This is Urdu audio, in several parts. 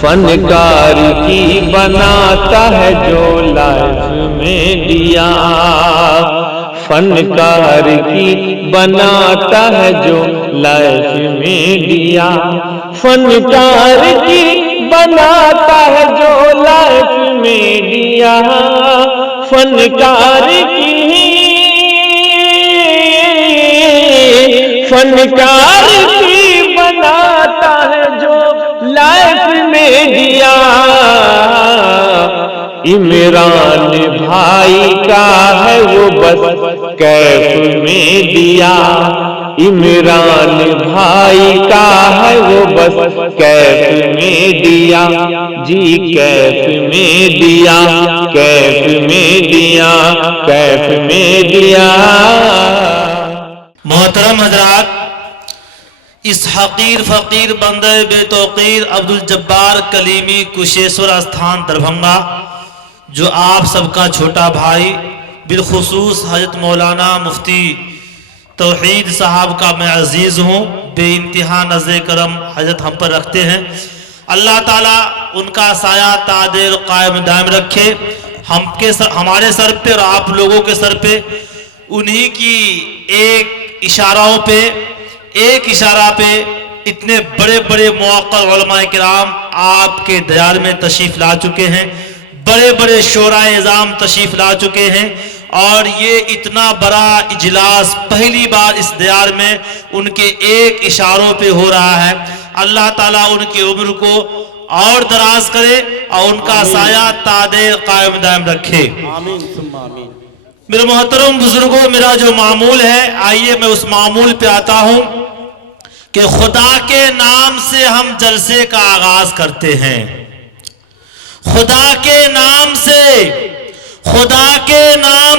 فنکار کی بناتا ہے جو لائف میں دیا، فنکار کی بناتا ہے جو لائف میں دیا، فنکار کی بناتا ہے جو لائف میں دیا، فنکار کی بناتا ہے جو لائف میں دیا۔ عمران بھائی کا ہے وہ بس کیف میں دیا، عمران بھائی کا ہے وہ بس کیف میں دیا، جی کیف میں دیا، کیف میں دیا، کیف میں دیا۔ محترم حضرات، اس حقیر فقیر بندے بے توقیر عبدالجبار کلیمی کشیشور استھان دربھنگا، جو آپ سب کا چھوٹا بھائی بالخصوص حضرت مولانا مفتی توحید صاحب کا میں عزیز ہوں، بے انتہا نظر کرم حضرت ہم پر رکھتے ہیں۔ اللہ تعالیٰ ان کا سایہ تادیر قائم دائم رکھے، ہمارے سر پہ اور آپ لوگوں کے سر پہ انہی کی ایک اشارہ پہ اتنے بڑے بڑے موقر علماء کرام آپ کے دیار میں تشریف لا چکے ہیں، بڑے بڑے شورائے نظام تشریف لا چکے ہیں، اور یہ اتنا بڑا اجلاس پہلی بار اس دیار میں ان کے ایک اشاروں پہ ہو رہا ہے۔ اللہ تعالیٰ ان کی عمر کو اور دراز کرے اور ان کا سایہ تادیر قائم دائم رکھے، آمین ثم آمین۔ میرے محترم بزرگوں، میرا جو معمول ہے، آئیے میں اس معمول پہ آتا ہوں کہ خدا کے نام سے ہم جلسے کا آغاز کرتے ہیں، خدا کے نام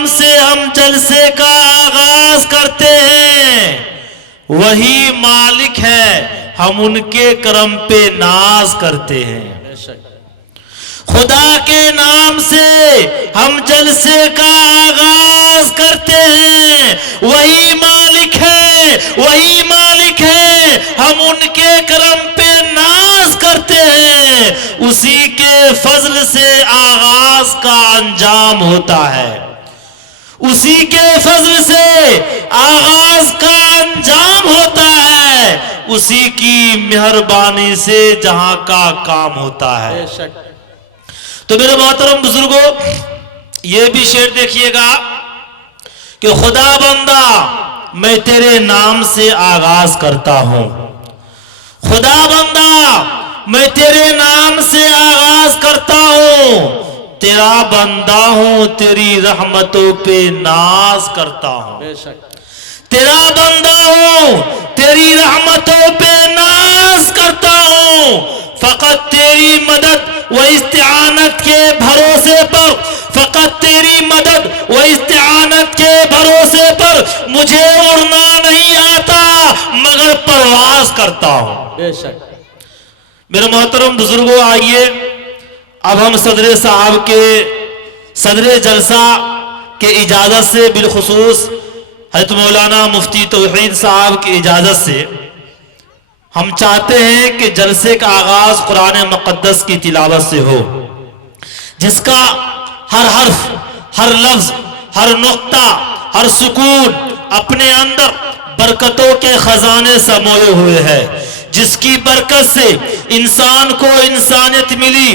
سے ہم جلسے کا آغاز کرتے ہیں، وہی مالک ہے ہم ان کے کرم پہ ناز کرتے ہیں۔ خدا کے نام سے ہم جلسے کا آغاز کرتے ہیں، وہی مالک ہے ہم ان کے کرم پہ ناز کرتے ہیں، اسی کے فضل سے آغاز کا انجام ہوتا ہے، اسی کے فضل سے آغاز کا انجام ہوتا ہے، اسی کی مہربانی سے جہاں کا کام ہوتا ہے۔ تو میرے محترم بزرگوں، یہ بھی شعر دیکھیے گا کہ خدا بندہ میں تیرے نام سے آغاز کرتا ہوں، خدا بندہ میں تیرے نام سے آغاز کرتا ہوں، تیرا بندہ ہوں تیری رحمتوں پہ ناز کرتا ہوں، تیرا بندہ ہوں تیری رحمتوں پہ ناز کرتا ہوں، فقط تیری مدد و استعانت کے بھروسے پر، فقط تیری مدد و استعانت کے بھروسے پر مجھے اڑنا نہیں آتا مگر پرواز کرتا ہوں۔ بے شک۔ میرے محترم بزرگوں، آئیے اب ہم صدر جلسہ کے اجازت سے، بالخصوص حضرت مولانا مفتی توحید صاحب کی اجازت سے، ہم چاہتے ہیں کہ جلسے کا آغاز قرآن مقدس کی تلاوت سے ہو، جس کا ہر حرف، ہر لفظ، ہر نقطہ، ہر سکون اپنے اندر برکتوں کے خزانے سموئے ہوئے ہیں، جس کی برکت سے انسان کو انسانیت ملی،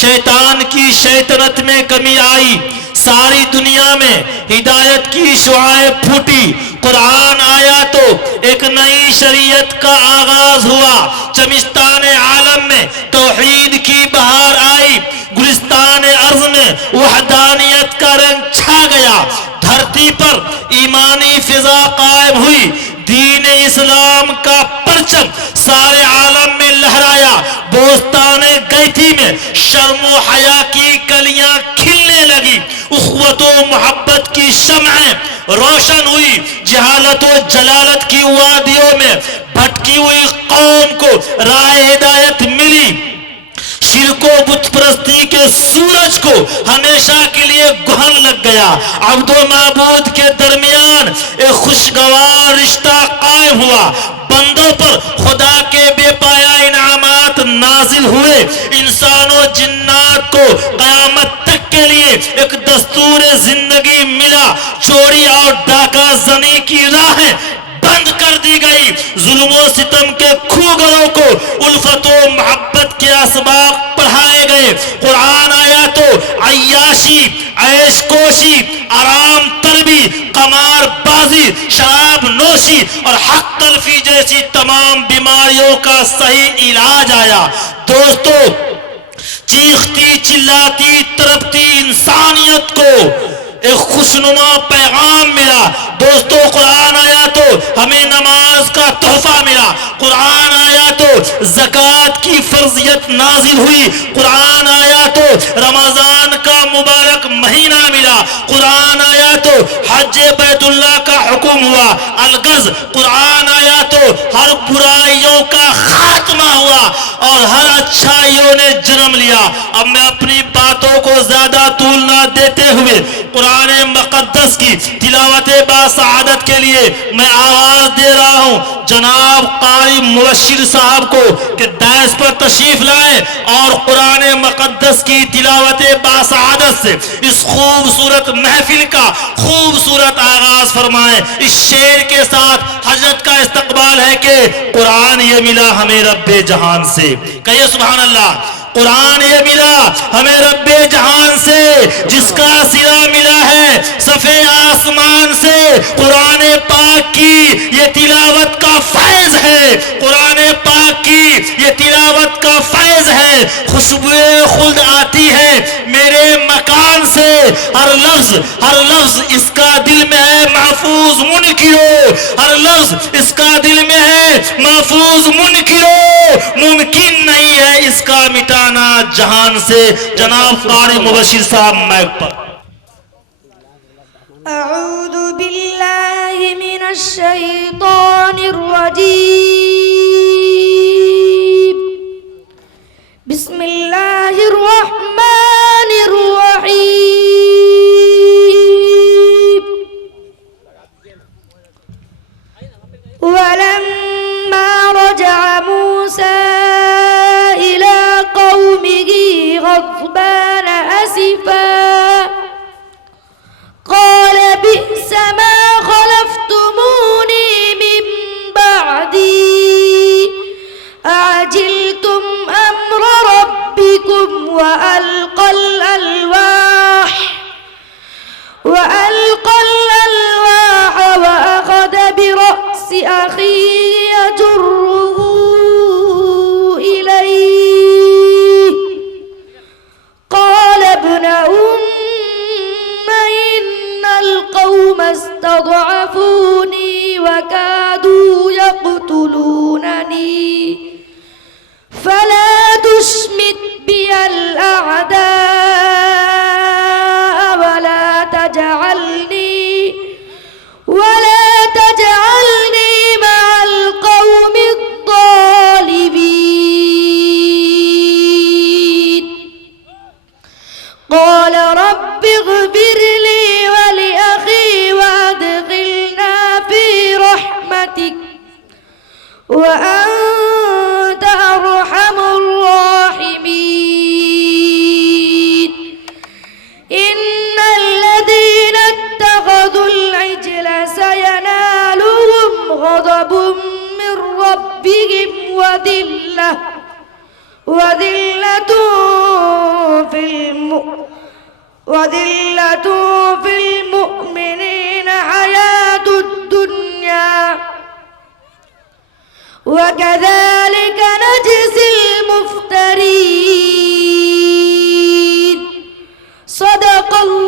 شیطان کی شیطنت میں کمی آئی، ساری دنیا میں ہدایت کی شعاعیں پھوٹی، قرآن آیا تو ایک نئی شریعت کا آغاز ہوا، چمستان عالم میں توحید کی بہار آئی، گلستان ارض میں وحدانیت کا رنگ چھا گیا، دھرتی پر ایمانی فضا قائم ہوئی، دین اسلام کا پرچم سارے عالم میں لہرایا، بوستان گیتی میں شرم و حیا کی کلیاں کھلنے لگی، اخوت و محبت کی شمعیں روشن ہوئی، جہالت و جلالت کی وادیوں میں بھٹکی ہوئی قوم کو راہ ہدایت ملی، شرک و بت پرستی کے سورج کو ہمیشہ کے لیے گہن لگ گیا، عبد و معبود کے درمیان ایک خوشگوار رشتہ قائم ہوا، بندوں پر خدا کے بے پایا انعامات آیات نازل ہوئے انسان و جنات کو قیامت تک کے لیے ایک دستور زندگی ملا. چوری اور ڈاکہ زنی کی راہیں بند کر دی گئی. ظلم و ستم کے کھوگروں کو الفت و محبت کے اسباق پڑھائے گئے. قرآن آیا تو عیاشی، عیش کوشی، آرام طلبی، قمار بازی، شراب نوشی اور حق تلفی جیسی تمام بیماریوں کا صحیح علاج آیا. دوستو، چیختی چلاتی تڑپتی انسانیت کو ایک خوشنما پیغام ملا. دوستو، قرآن آیا تو ہمیں نماز کا تحفہ ملا. قرآن آیا تو زکوٰۃ کی فرضیت نازل ہوئی. قرآن آیا تو رمضان کا مبارک مہینہ ملا. قرآن آیا تو حج بیت اللہ کا حکم ہوا. الغز قرآن آیا تو ہر برائیوں کا خاتمہ ہوا اور ہر اچھائیوں نے جنم لیا. اب میں اپنی باتوں کو زیادہ طول نہ دیتے ہوئے قرآن مقدس کی تلاوت باسعادت کے لیے میں آواز دے رہا ہوں جناب قاری مبشر صاحب کو کہ دائس پر تشریف لائیں اور قرآن مقدس کی تلاوت باسعادت سے اس خوبصورت محفل کا خوبصورت آغاز فرمائیں. اس شعر کے ساتھ حضرت کا استقبال ہے کہ قرآن یہ ملا ہمیں رب جہان سے. کہیے سبحان اللہ. قرآن یہ ملا ہمیں رب جہان سے جس کا صلہ ملا ہے صفے آسمان سے. قرآن پاک کی یہ تلاوت کا فیض ہے. قرآن پاک کی یہ تلاوت کا فیض ہے. خوشبو خلد آتی ہے میرے مکان سے. ہر لفظ اس کا دل میں ہے محفوظ منکرو. ہر لفظ اس کا دل میں ہے محفوظ منکرو. ممکن نہیں ہے اس کا مٹانا جہان سے. جناب قاری مبشر صاحب مائک پر. اعوذ باللہ من الشیطان الرجیم. بسم اللہ الرحمن الرحیم. ولما رجع موسى إلى قومه غضبان أسفا قال بئس ما خلفتموني من بعدي أعجلتم أمر ربكم وألقى الألواح وأخذ برأس أخي يجره إليه قال ابن إن القوم استضعفوني وكادوا يقتلونني فلا تشمت بي الأعداء ولا تجعلني مع القوم الظالمين. قال رب اغفر لي ولأخي وأدخلنا في رحمتك وأنت أرحم الراحمين. إن الذين اتخذوا العجل سينالهم غضب من ربهم وذلة في المؤمنين حياة الدنيا وكذلك نجزي المفترين. صدق الله